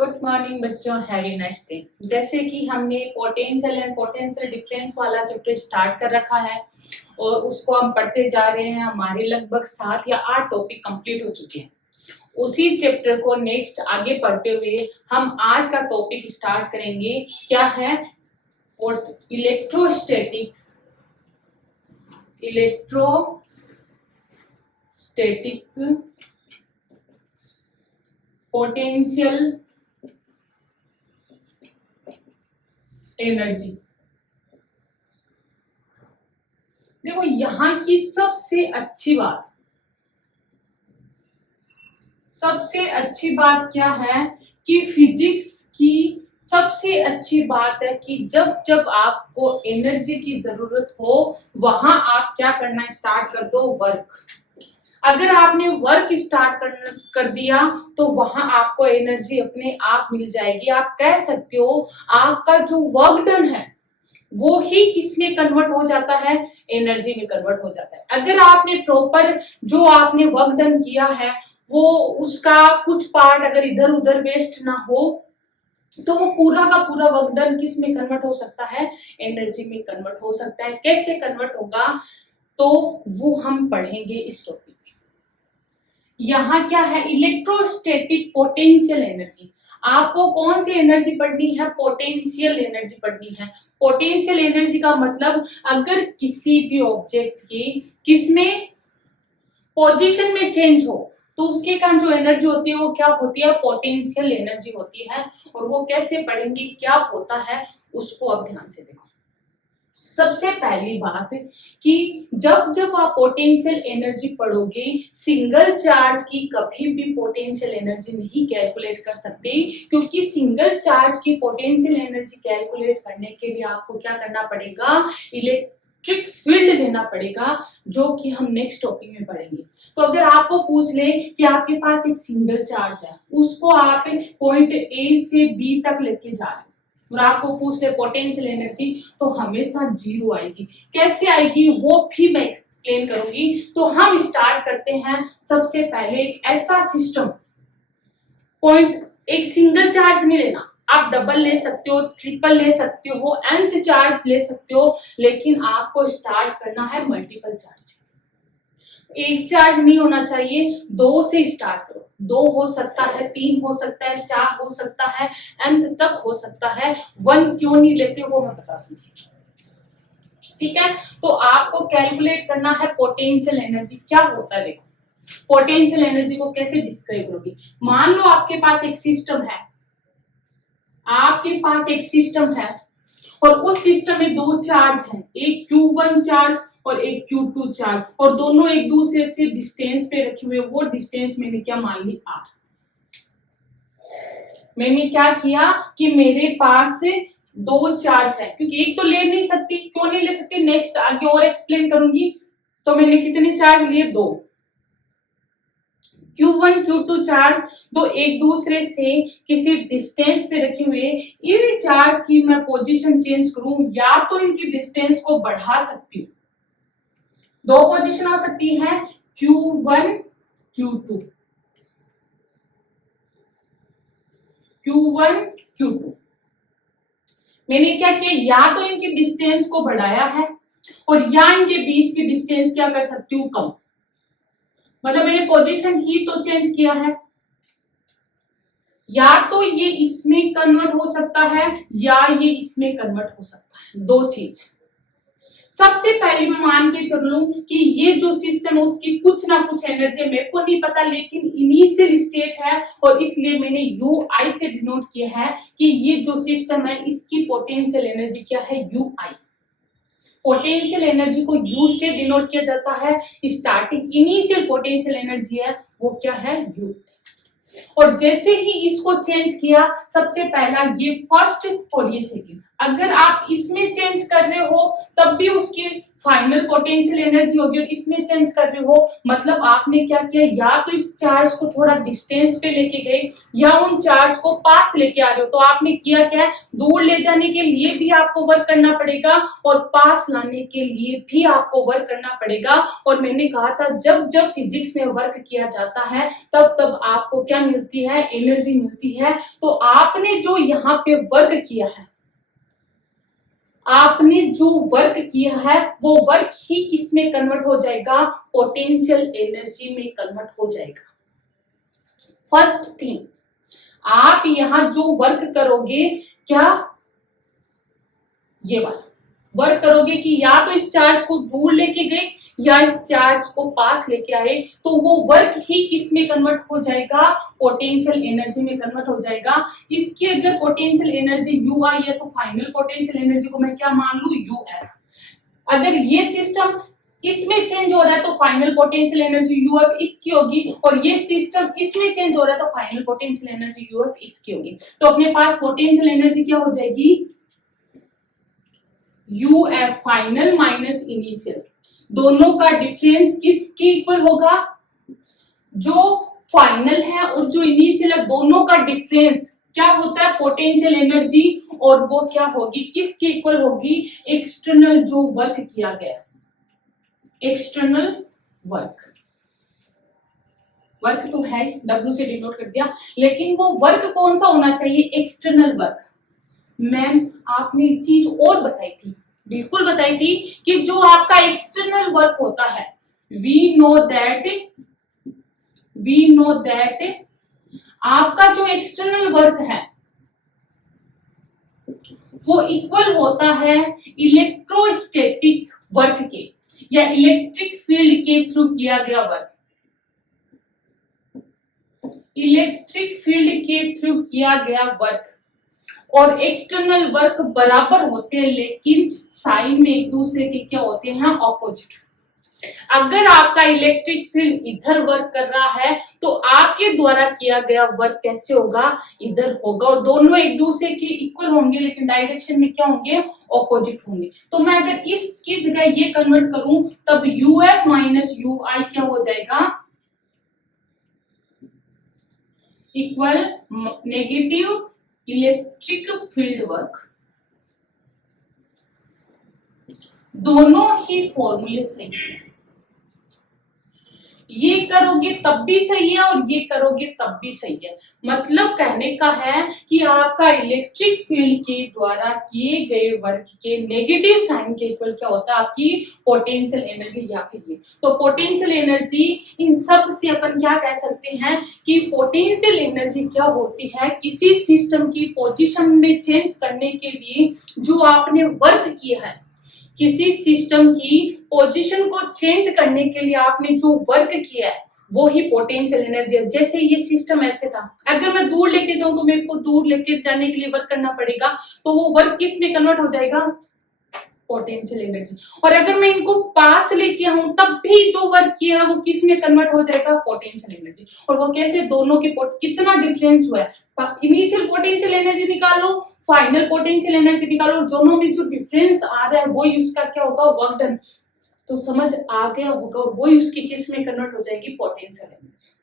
Good morning बच्चों, have a nice day. जैसे कि हमने पोटेंशियल एंड पोटेंशियल डिफरेंस वाला चैप्टर स्टार्ट कर रखा है और उसको हम पढ़ते जा रहे हैं। हमारे लगभग 7 या 8 टॉपिक कंप्लीट हो चुके हैं। उसी चैप्टर को नेक्स्ट आगे पढ़ते हुए हम आज का टॉपिक स्टार्ट करेंगे। क्या है? इलेक्ट्रोस्टैटिक्स। Electrostatic potential energy. देखो, यहाँ की सबसे अच्छी बात क्या है कि फिजिक्स की सबसे अच्छी बात है कि जब जब आपको एनर्जी की जरूरत हो वहां आप क्या करना स्टार्ट कर दो, वर्क। अगर आपने वर्क स्टार्ट कर दिया तो वहां आपको एनर्जी अपने आप मिल जाएगी। आप कह सकते हो आपका जो वर्क डन है वो ही किसमें कन्वर्ट हो जाता है, एनर्जी में कन्वर्ट हो जाता है। अगर आपने प्रॉपर जो आपने वर्क डन किया है वो उसका कुछ पार्ट अगर इधर उधर वेस्ट ना हो तो वो पूरा का पूरा वर्क डन किस में कन्वर्ट हो सकता है, एनर्जी में कन्वर्ट हो सकता है। कैसे कन्वर्ट होगा तो वो हम पढ़ेंगे इस टॉपिक में। यहाँ क्या है? Electrostatic potential energy. आपको कौन सी एनर्जी पढ़नी है? पोटेंशियल एनर्जी पढ़नी है। पोटेंशियल एनर्जी का मतलब अगर किसी भी ऑब्जेक्ट की किसमें पोजीशन में चेंज हो तो उसके कारण जो एनर्जी होती है वो क्या होती है? पोटेंशियल एनर्जी होती है। और वो कैसे पढ़ेंगे, क्या होता है, उसको अब ध्यान से देखो। सबसे पहली बात कि जब जब आप पोटेंशियल एनर्जी पढ़ोगे, सिंगल चार्ज की कभी भी पोटेंशियल एनर्जी नहीं कैलकुलेट कर सकते, क्योंकि सिंगल चार्ज की पोटेंशियल एनर्जी कैलकुलेट करने के लिए आपको क्या करना पड़ेगा? इलेक्ट्रिक फील्ड लेना पड़ेगा, जो कि हम नेक्स्ट टॉपिक में पढ़ेंगे। तो अगर आपको पूछ ले कि आपके पास एक सिंगल चार्ज है, उसको आप पॉइंट ए से बी तक लेके जा रहे हैं और आपको पूछ ले पोटेंशियल एनर्जी, तो हमेशा जीरो आएगी। कैसे आएगी वो भी मैं एक्सप्लेन करूंगी। तो हम स्टार्ट करते हैं। सबसे पहले एक ऐसा सिस्टम, पॉइंट एक सिंगल चार्ज नहीं लेना, आप डबल ले सकते हो, ट्रिपल ले सकते हो, nth चार्ज ले सकते हो, लेकिन आपको स्टार्ट करना है मल्टीपल चार्ज से। एक चार्ज नहीं होना चाहिए, 2 से स्टार्ट करो। 2 हो सकता है, 3 हो सकता है, 4 हो सकता है, nth तक हो सकता है। 1 क्यों नहीं लेते वो मैं बता दूंगी, ठीक है। तो आपको कैलकुलेट करना है पोटेंशियल एनर्जी क्या होता है। देखो, पोटेंशियल एनर्जी को कैसे डिस्क्राइब करोगे। मान लो आपके पास एक सिस्टम है, और उस सिस्टम में 2 चार्ज हैं, एक Q1 चार्ज और एक Q2 चार्ज, और दोनों एक दूसरे से डिस्टेंस पे रखे हुए। वो डिस्टेंस मैंने क्या मान ली, R। मैंने क्या किया कि मेरे पास 2 चार्ज है, क्योंकि एक तो ले नहीं सकती। क्यों नहीं ले सकती, नेक्स्ट आगे और एक्सप्लेन करूंगी। तो मैंने कितने चार्ज लिए? 2। Q1 Q2 चार्ज, तो एक दूसरे से किसी डिस्टेंस पे रखे हुए। इन चार्ज की मैं पोजीशन चेंज करूं, या तो इनकी डिस्टेंस को बढ़ा सकती हूँ। 2 पोजीशन हो सकती है, Q1 Q2, Q1 Q2। मैंने क्या किया, या तो इनकी डिस्टेंस को बढ़ाया है और या इनके बीच की डिस्टेंस क्या कर सकती हूँ, कम। मतलब मैंने पोजीशन ही तो चेंज किया है। या तो ये इसमें कन्वर्ट हो सकता है या ये इसमें कन्वर्ट हो सकता है, 2 चीज। सबसे पहले मैं मान के चलूं कि ये जो सिस्टम है उसकी कुछ ना कुछ एनर्जी मेरे को नहीं पता, लेकिन इनिशियल स्टेट है और इसलिए मैंने UI से डिनोट किया है कि ये जो सिस्टम है इसकी पोटेंशियल एनर्जी क्या है, UI। पोटेंशियल एनर्जी को U से डिनोट किया जाता है। स्टार्टिंग इनिशियल पोटेंशियल एनर्जी है वो क्या है, U। और जैसे ही इसको चेंज किया, सबसे पहला ये फर्स्ट और ये सेकंड, अगर आप इसमें चेंज कर रहे हो तब भी उसकी फाइनल पोटेंशियल एनर्जी होगी, और इसमें चेंज कर रहे हो मतलब आपने क्या किया, या तो इस चार्ज को थोड़ा डिस्टेंस पे लेके गए या उन चार्ज को पास लेके आ रहे हो। तो आपने किया क्या है, दूर ले जाने के लिए भी आपको वर्क करना पड़ेगा और पास लाने के लिए भी आपको वर्क करना पड़ेगा। और मैंने कहा था जब जब फिजिक्स में वर्क किया जाता है तब तब आपको क्या मिलती है, एनर्जी मिलती है। तो आपने जो यहाँ पे वर्क किया है, आपने जो वर्क किया है वो वर्क ही किस में कन्वर्ट हो जाएगा, पोटेंशियल एनर्जी में कन्वर्ट हो जाएगा। फर्स्ट थिंग, आप यहां जो वर्क करोगे, क्या ये वाला वर्क करोगे कि या तो इस चार्ज को दूर लेके गए या इस चार्ज को पास लेके आए, तो वो वर्क ही किस में कन्वर्ट हो जाएगा, पोटेंशियल एनर्जी में कन्वर्ट हो जाएगा। इसकी अगर पोटेंशियल एनर्जी यू आई है तो फाइनल पोटेंशियल एनर्जी को मैं क्या मान लू, यू एफ। अगर ये सिस्टम इसमें चेंज हो रहा है तो final potential energy U F इसकी होगी, और ये सिस्टम इसमें चेंज हो रहा है तो final potential energy U F इसकी होगी। तो अपने पास पोटेंशियल एनर्जी क्या हो जाएगी, U F final minus initial. दोनों का डिफरेंस किसके इक्वल होगा, जो फाइनल है और जो इनिशियल है, दोनों का डिफरेंस क्या होता है, पोटेंशियल एनर्जी। और वो क्या होगी, किसके इक्वल होगी, एक्सटर्नल जो वर्क किया गया, एक्सटर्नल वर्क। वर्क तो है W से डिनोट कर दिया, लेकिन वो वर्क कौन सा होना चाहिए, एक्सटर्नल वर्क। मैम आपने एक चीज और बताई थी, बिल्कुल बताई थी कि जो आपका एक्सटर्नल वर्क होता है, वी नो दैट आपका जो एक्सटर्नल वर्क है वो इक्वल होता है इलेक्ट्रोस्टैटिक वर्क के या इलेक्ट्रिक फील्ड के थ्रू किया गया वर्क। इलेक्ट्रिक फील्ड के थ्रू किया गया वर्क और एक्सटर्नल वर्क बराबर होते हैं, लेकिन साइन में एक दूसरे के क्या होते हैं, ऑपोजिट। अगर आपका इलेक्ट्रिक फील्ड इधर वर्क कर रहा है तो आपके द्वारा किया गया वर्क कैसे होगा, इधर होगा, और दोनों एक दूसरे के इक्वल होंगे लेकिन डायरेक्शन में क्या होंगे, ऑपोजिट होंगे। तो मैं अगर इसकी जगह ये कन्वर्ट करूं तब यू एफ माइनस यू आई क्या हो जाएगा, equal negative electric field work. दोनों ही फॉर्मूले सही है, ये करोगे तब भी सही है और ये करोगे तब भी सही है। मतलब कहने का है कि आपका इलेक्ट्रिक फील्ड के द्वारा किए गए वर्क के नेगेटिव साइन के इक्वल क्या होता है, आपकी पोटेंशियल एनर्जी या फिर ये। तो पोटेंशियल एनर्जी इन सब से अपन क्या कह सकते हैं कि पोटेंशियल एनर्जी क्या होती है, किसी सिस्टम की पोजीशन में चेंज करने के लिए जो आपने वर्क किया है, किसी सिस्टम की पोजीशन को चेंज करने के लिए आपने जो वर्क किया है वो ही पोटेंशियल एनर्जी है। जैसे ये सिस्टम ऐसे था, अगर मैं दूर लेके जाऊं तो मेरे को दूर लेके जाने के लिए वर्क करना पड़ेगा, तो वो वर्क किस में कन्वर्ट हो जाएगा, पोटेंशियल एनर्जी। और अगर मैं इनको पास लेके आऊं तब भी जो वर्क किया है वो किस में कन्वर्ट हो जाएगा, पोटेंशियल एनर्जी। और वो कैसे, दोनों के कितना डिफरेंस हुआ है, इनिशियल पोटेंशियल एनर्जी निकालो, फाइनल पोटेंशियल एनर्जी निकालो, और दोनों में जो डिफरेंस आ रहा है वो उसका क्या होगा, वर्क डन। तो समझ आ गया होगा, और वो उसकी किस में कन्वर्ट हो जाएगी, पोटेंशियल एनर्जी।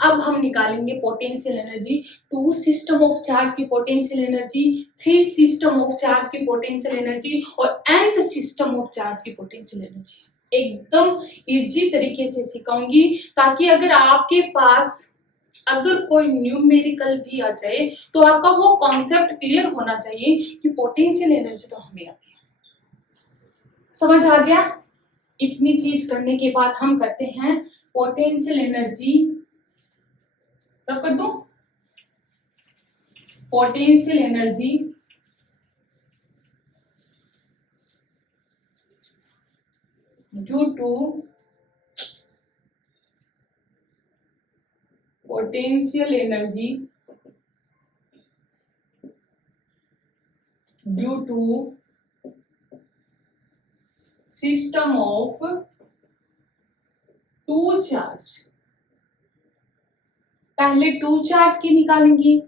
अब हम निकालेंगे potential energy, 2 system of charge की potential energy, 3 system of charge की पोटेंशियल एनर्जी और nth सिस्टम ऑफ चार्ज की पोटेंशियल एनर्जी। एकदम इजी तरीके से सिखाऊंगी ताकि अगर आपके पास अगर कोई न्यूमेरिकल भी आ जाए तो आपका वो कॉन्सेप्ट क्लियर होना चाहिए कि पोटेंशियल एनर्जी तो हमें आती है। समझ आ गया? इतनी चीज करने के बाद हम करते हैं पोटेंशियल एनर्जी, रब कर दूं, potential energy due to potential energy due to system of 2 charge. पहले 2 चार्ज की निकालेंगी,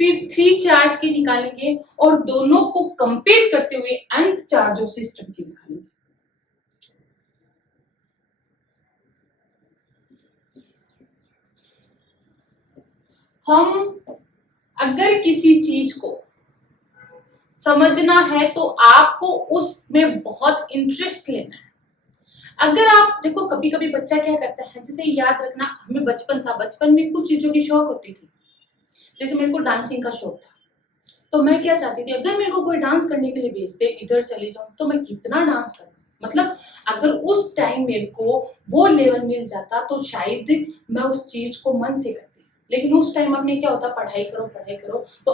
फिर 3 चार्ज की निकालेंगे और दोनों को कंपेयर करते हुए nth चार्ज ऑफ सिस्टम की निकालेंगे। हम अगर किसी चीज को समझना है तो आपको उसमें बहुत इंटरेस्ट लेना है। अगर आप देखो, कभी कभी बच्चा क्या करता है, जैसे याद रखना, हमें बचपन था, बचपन में कुछ चीजों की शौक होती थी। जैसे मेरे को डांसिंग का शौक था, तो मैं क्या चाहती थी, अगर मेरे को कोई डांस करने के लिए भेज दे, इधर चली जाऊं, तो मैं कितना डांस करूं। मतलब अगर उस टाइम मेरे को वो लेवल मिल जाता तो शायद मैं उस चीज को मन से करती। लेकिन उस टाइम अपने क्या होता, पढ़ाई करो पढ़ाई करो, तो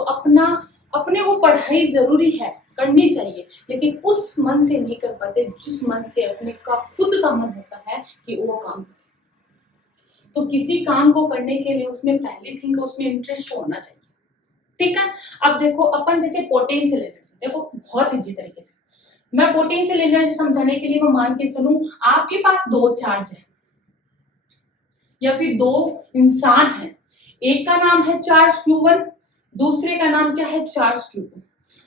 अपने को पढ़ाई जरूरी है, करनी चाहिए, लेकिन उस मन से नहीं कर पाते जिस मन से अपने का खुद का मन होता है कि वो काम करे। तो किसी काम को करने के लिए उसमें पहली थिंग उसमें इंटरेस्ट होना चाहिए। ठीक है। अब देखो, अपन जैसे पोटेंशियल एनर्जी, देखो बहुत इजी तरीके से मैं पोटेंशियल एनर्जी समझाने के लिए मैं मान के चलूं, आपके पास दो चार्ज है या फिर दो इंसान है। एक का नाम है चार्ज Q1, दूसरे का नाम क्या है, चार्ज Q2।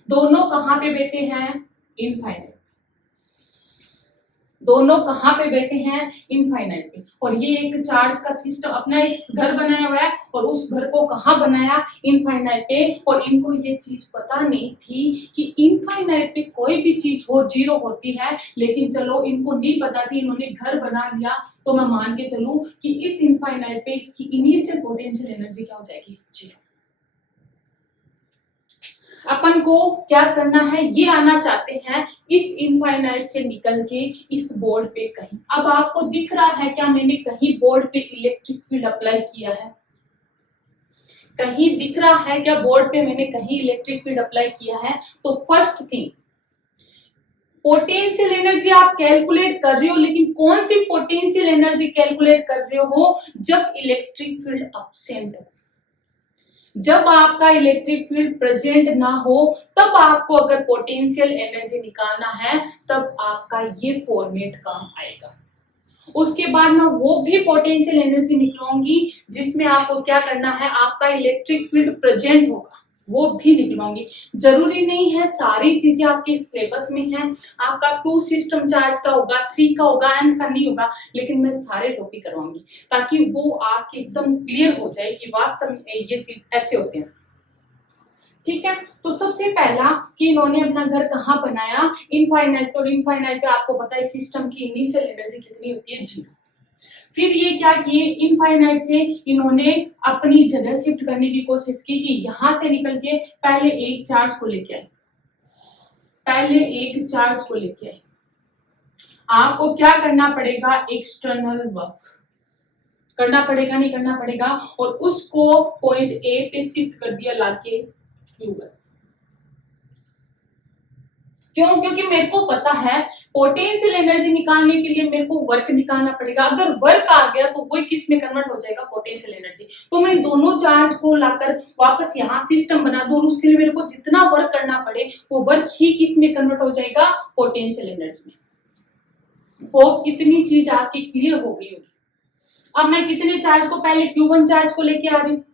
दोनों कहाँ पे बैठे हैं, इनफाइनाइट। दोनों कहाँ पे बैठे हैं, इनफाइनाइट पे। और ये एक चार्ज का सिस्टम अपना एक घर बनाया हुआ है, और उस घर को कहाँ बनाया, इनफाइनाइट पे। और इनको ये चीज पता नहीं थी कि इनफाइनाइट पे कोई भी चीज हो जीरो होती है, लेकिन चलो इनको नहीं पता थी, इन्होंने घर बना लिया। तो मैं मान के चलूं कि इस इनफाइनाइट पे इसकी इनिशियल पोटेंशियल एनर्जी क्या हो जाएगी, जीरो। अपन को क्या करना है, ये आना चाहते हैं इस इनफाइनाइट से निकल के इस बोर्ड पे कहीं। अब आपको दिख रहा है क्या, मैंने कहीं बोर्ड पे इलेक्ट्रिक फील्ड अप्लाई किया है, कहीं दिख रहा है क्या बोर्ड पे मैंने कहीं इलेक्ट्रिक फील्ड अप्लाई किया है। तो फर्स्ट थिंग, पोटेंशियल एनर्जी आप कैलकुलेट कर रहे हो, लेकिन कौन सी पोटेंशियल एनर्जी कैलकुलेट कर रहे हो, जब इलेक्ट्रिक फील्ड एब्सेंट हो, जब आपका इलेक्ट्रिक फील्ड प्रेजेंट ना हो, तब आपको अगर पोटेंशियल एनर्जी निकालना है, तब आपका ये फॉर्मेट काम आएगा। उसके बाद मैं वो भी पोटेंशियल एनर्जी निकलवाऊंगी जिसमें आपको क्या करना है, आपका इलेक्ट्रिक फील्ड प्रेजेंट होगा, वो भी निकलवाऊंगी। जरूरी नहीं है सारी चीजें आपके सिलेबस में हैं, आपका 2 सिस्टम चार्ज का होगा, 3 का होगा, nth का नहीं होगा, लेकिन मैं सारे टॉपिक करवाऊंगी ताकि वो आपके एकदम क्लियर हो जाए कि वास्तव में ये चीज ऐसे होते हैं। ठीक है। तो सबसे पहला कि इन्होंने अपना घर कहाँ बनाया, इनफाइनाइट। तो इनफाइनाइट पे आपको पता है सिस्टम की इनिशियल एनर्जी कितनी होती है, जीरो। फिर ये क्या किए, इनफाइनाइट से इन्होंने अपनी जगह शिफ्ट करने की कोशिश की कि यहां से निकल के पहले एक चार्ज को लेके आए, पहले एक चार्ज को लेके आए। आपको क्या करना पड़ेगा, एक्सटर्नल वर्क करना पड़ेगा, नहीं करना पड़ेगा, और उसको पॉइंट ए पे शिफ्ट कर दिया लाके Q1। क्यों, क्योंकि मेरे को पता है पोटेंशियल एनर्जी निकालने के लिए मेरे को वर्क निकालना पड़ेगा। अगर वर्क आ गया तो वो किस में कन्वर्ट हो जाएगा, पोटेंशियल एनर्जी। तो मैं दोनों चार्ज को लाकर वापस यहाँ सिस्टम बना दूं, और उसके लिए मेरे को जितना वर्क करना पड़े वो वर्क ही किस में कन्वर्ट हो जाएगा, पोटेंशियल एनर्जी में। होप इतनी चीज आपकी क्लियर हो गई होगी। अब मैं कितने चार्ज को, पहले Q1 चार्ज को लेके आ रही हूँ।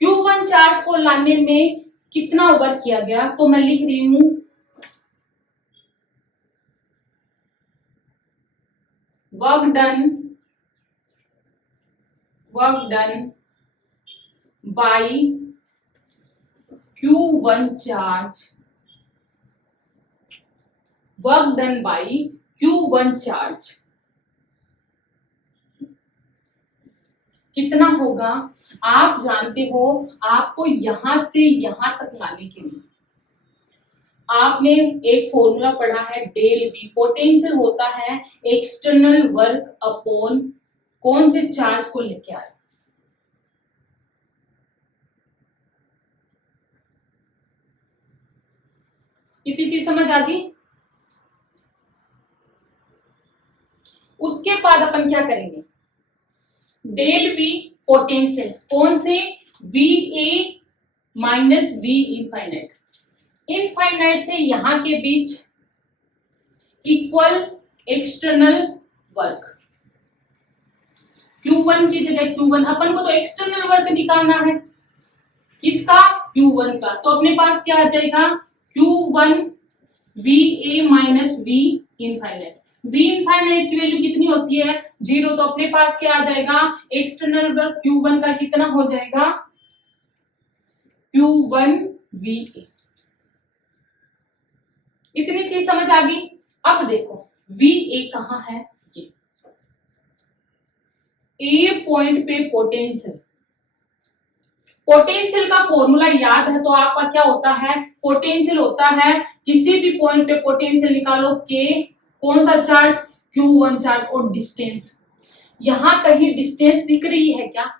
Q1 चार्ज को लाने में कितना वर्क किया गया, तो मैं लिख रही हूं work done by Q1 charge, work done by Q1 charge कितना होगा, आप जानते हो। आपको यहां से यहां तक लाने के लिए आपने एक फॉर्मूला पढ़ा है, डेल बी। पोटेंशियल होता है एक्सटर्नल वर्क अपॉन कौन से चार्ज को लेके आए। इतनी चीज समझ आ गई। उसके बाद अपन क्या करेंगे, डेल बी पोटेंशियल कौन से, V A minus V infinite. Infinite से यहां के बीच इक्वल एक्सटर्नल वर्क। Q1 की जगह Q1, अपन को तो एक्सटर्नल वर्क निकालना है, किसका? Q1 का। तो अपने पास क्या आ जाएगा? Q1 VA minus V infinite. V infinite की वैल्यू कितनी होती है? 0। तो अपने पास क्या आ जाएगा? एक्सटर्नल वर्क Q1 का कितना हो जाएगा? Q1 VA। इतनी चीज समझ आ गई। अब देखो VA कहाँ है? ये A पॉइंट पे पोटेंशियल। पोटेंशियल का फॉर्मूला याद है तो आपका क्या होता है? पोटेंशियल होता है किसी भी पॉइंट पे पोटेंशियल निकालो के, कौन सा चार्ज? Q1 चार्ज और डिस्टेंस। यहां कहीं डिस्टेंस दिख रही है क्या?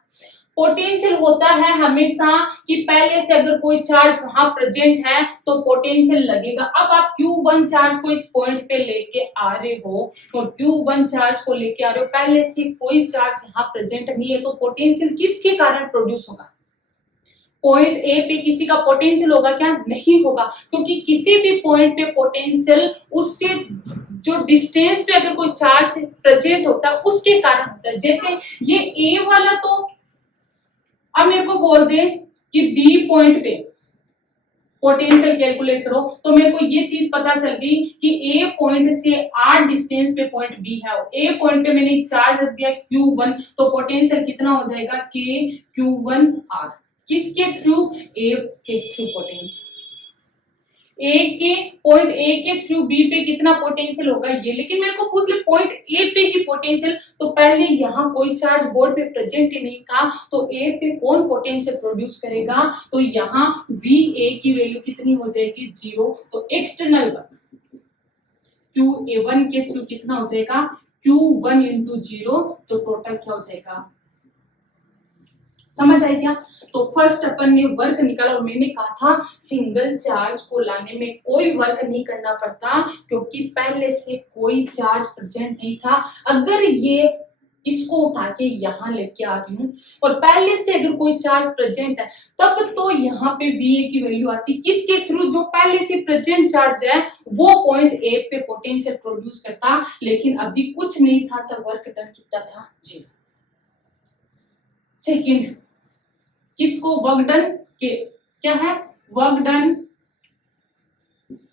पोटेंशियल होता है हमेशा कि पहले से अगर कोई चार्ज वहां प्रेजेंट है तो पोटेंशियल लगेगा। अब आप Q1 चार्ज को इस पॉइंट पे लेके आ रहे हो और Q1 चार्ज को लेके आ रहे हो, पहले से कोई चार्ज यहाँ प्रेजेंट नहीं है, तो पोटेंशियल किसके कारण प्रोड्यूस होगा? पॉइंट ए पे किसी का पोटेंशियल होगा क्या? नहीं होगा, क्योंकि किसी भी पॉइंट पे पोटेंशियल उससे जो डिस्टेंस पे अगर कोई चार्ज प्रेजेंट होता है उसके कारण होता है। जैसे ये ए वाला, तो अब मेरे को बोल दे कि बी पॉइंट पे पोटेंशियल कैलकुलेट करो, तो मेरे को ये चीज पता चल गई कि ए पॉइंट से आर डिस्टेंस पे पॉइंट बी है। ए पॉइंट पे मैंने एक चार्ज रख दिया Q1, तो पोटेंशियल कितना हो जाएगा? के Q1 आर। किसके थ्रू? ए के थ्रू पोटेंशियल। पॉइंट ए के थ्रू बी पे कितना पोटेंशियल होगा ये, लेकिन मेरे को पूछ ले पॉइंट ए पे ही पोटेंशियल, तो पहले यहाँ कोई चार्ज बोर्ड पे प्रेजेंट ही नहीं था, तो ए पे कौन पोटेंशियल प्रोड्यूस करेगा? तो यहाँ VA की वैल्यू कितनी हो जाएगी? 0। तो एक्सटर्नल वर्क QA1 के थ्रू कितना हो जाएगा? Q1 into 0। तो टोटल क्या हो जाएगा? समझ आए क्या? तो फर्स्ट अपन ने वर्क निकाला और मैंने कहा था सिंगल चार्ज को लाने में कोई वर्क नहीं करना पड़ता, क्योंकि पहले से कोई चार्ज प्रेजेंट नहीं था। अगर ये इसको उठा के यहाँ लेके आ रही हूँ और पहले से अगर कोई चार्ज प्रेजेंट है, तब तो यहाँ पे VA की वैल्यू आती किसके थ्रू? जो पहले से प्रेजेंट चार्ज है वो पॉइंट ए पे पोटेंशियल प्रोड्यूस करता, लेकिन अभी कुछ नहीं था तब वर्क डन कितना था? 0। सेकेंड, किसको? वर्क डन के क्या है? Work done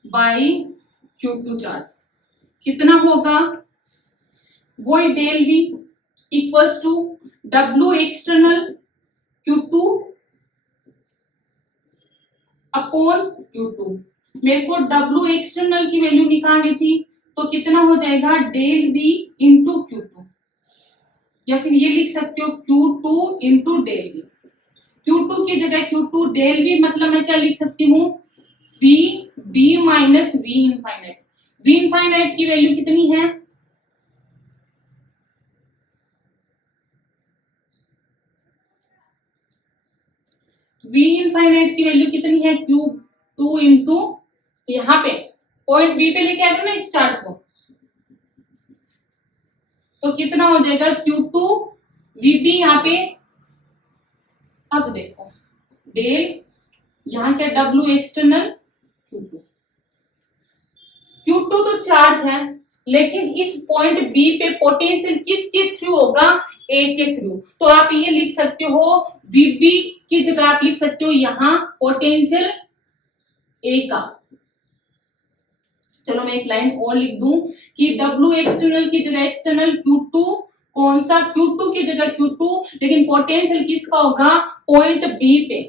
by Q2 charge कितना होगा? वही del V equals to W external Q2 upon Q2। मेरे को W एक्सटर्नल की वैल्यू निकालनी थी, तो कितना हो जाएगा? डेल V इंटू Q2, या फिर ये लिख सकते हो Q2 into del V। Q2 की जगह Q2 डेल V, मतलब मैं क्या लिख सकती हूँ? VB minus V infinite. V infinite की वैल्यू कितनी है? V इनफाइनाइट की वैल्यू कितनी है? Q2 इंटू, यहाँ पे पॉइंट B पे लेके आते ना इस चार्ज को, तो कितना हो जाएगा? Q2 VB यहाँ पे। अब देखो डेल, यहाँ क्या? W external Q2। Q2 तो चार्ज है, लेकिन इस पॉइंट B पे पोटेंशियल किसके थ्रू होगा? A के थ्रू। तो आप ये लिख सकते हो VB की जगह आप लिख सकते हो यहाँ पोटेंशियल A का। चलो मैं एक लाइन और लिख दूं कि W एक्सटर्नल की जगह एक्सटर्नल Q2, कौन सा? Q2 की जगह Q2, लेकिन पोटेंशियल किसका होगा? पॉइंट B पे।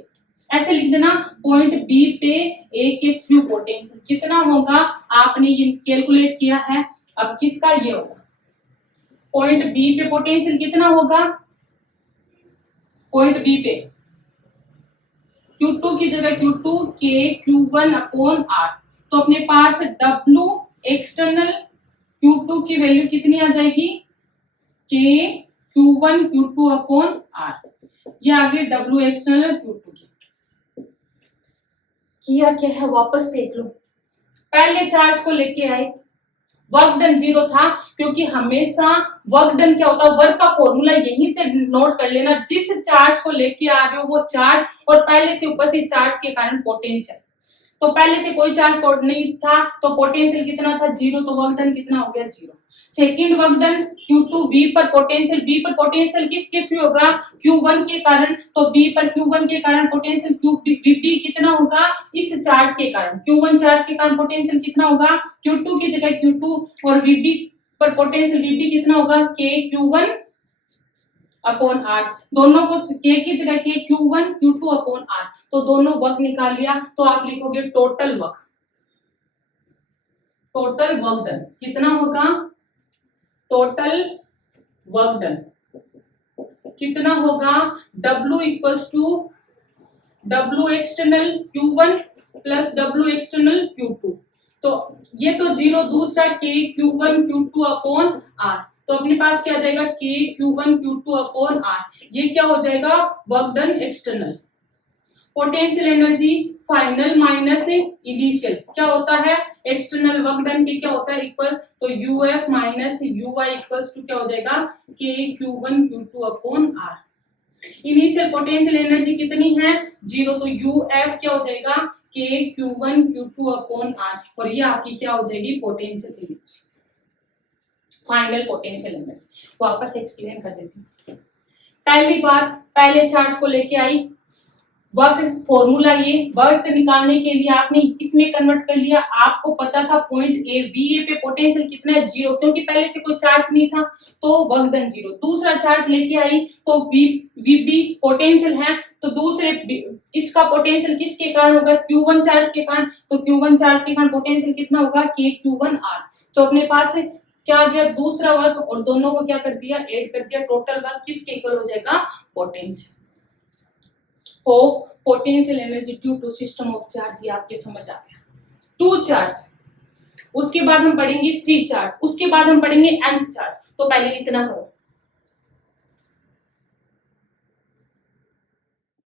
ऐसे लिख देना, पॉइंट B पे A के थ्रू पोटेंशियल कितना होगा? आपने ये कैलकुलेट किया है। अब किसका? ये होगा पॉइंट B पे पोटेंशियल कितना होगा? पॉइंट B पे Q2 की जगह Q2 के Q1 अपॉन R। तो अपने पास W एक्सटर्नल Q2 की वैल्यू कितनी आ जाएगी? के Q1 Q2 अपॉन R। ये आगे W एक्सटर्नल Q2 की। किया क्या है वापस देख लो। पहले चार्ज को लेके आए, वर्क डन 0 था, क्योंकि हमेशा वर्क डन क्या होता है? वर्क का फॉर्मूला यहीं से नोट कर लेना। जिस चार्ज को लेके आ रहे हो वो चार्ज, और पहले से ऊपर से चार्ज के कारण पोटेंशियल। तो पहले से कोई चार्ज नहीं था तो पोटेंशियल कितना था, 0, तो वर्क डन कितना हो गया, 0। Second work done Q2 V पर पोटेंशियल किसके थ्रू होगा, Q1 के कारण, तो B पर Q1 के कारण पोटेंशियल VB कितना होगा, इस चार्ज के कारण, Q1 चार्ज के कारण पोटेंशियल कितना होगा, Q2 की जगह Q2, और VB पर पोटेंशियल VB कितना होगा, K Q1 अपॉन R, दोनों को K की जगह K Q1 Q2 upon R, तो दोनों वर्क निकाल लिया, तो आप लिखोगे टोटल वर्क डन कितना होगा, टोटल वर्क डन कितना होगा, W equals to W external Q1 plus W external Q2, तो ये तो 0, दूसरा K Q1 Q2 upon R, तो अपने पास क्या आ जाएगा, K Q1 Q2 upon R, ये क्या हो जाएगा, work done external. Potential energy final minus initial क्या होता है, एक्सटर्नल वर्क डन के क्या होता है, इक्वल, तो UF minus UY equals to क्या हो जाएगा, K Q1 Q2 upon R। Initial potential energy कितनी है, 0, तो UF क्या हो जाएगा, K Q1 Q2 upon R, और ये आपकी क्या हो जाएगी, potential energy, final potential energy. वापस एक्सप्लेन कर देती हूँ। पहली बात, पहले चार्ज को लेके आई, वर्क फॉर्मूला, ये वर्क निकालने के लिए आपने इसमें कन्वर्ट कर लिया, आपको पता था पॉइंट ए VA पे पोटेंशियल कितना है, 0, क्योंकि पहले से कोई चार्ज नहीं था, तो वर्क डन 0। दूसरा चार्ज लेके आई तो VB पोटेंशियल है, तो दूसरे इसका पोटेंशियल किसके कारण होगा, Q1 चार्ज के कारण, तो Q1 चार्ज के कारण पोटेंशियल कितना होगा, K Q1 R, तो अपने पास क्या आ गया, दूसरा वर्क, और दोनों को क्या कर दिया, ऐड कर दिया, टोटल वर्क किसके इक्वल हो जाएगा, potential of potential energy due to system of charge. ये आपके समझ आ गया, 2 चार्ज, उसके बाद हम पढ़ेंगे 3 चार्ज, उसके बाद हम पढ़ेंगे nth चार्ज। तो पहले इतना करो,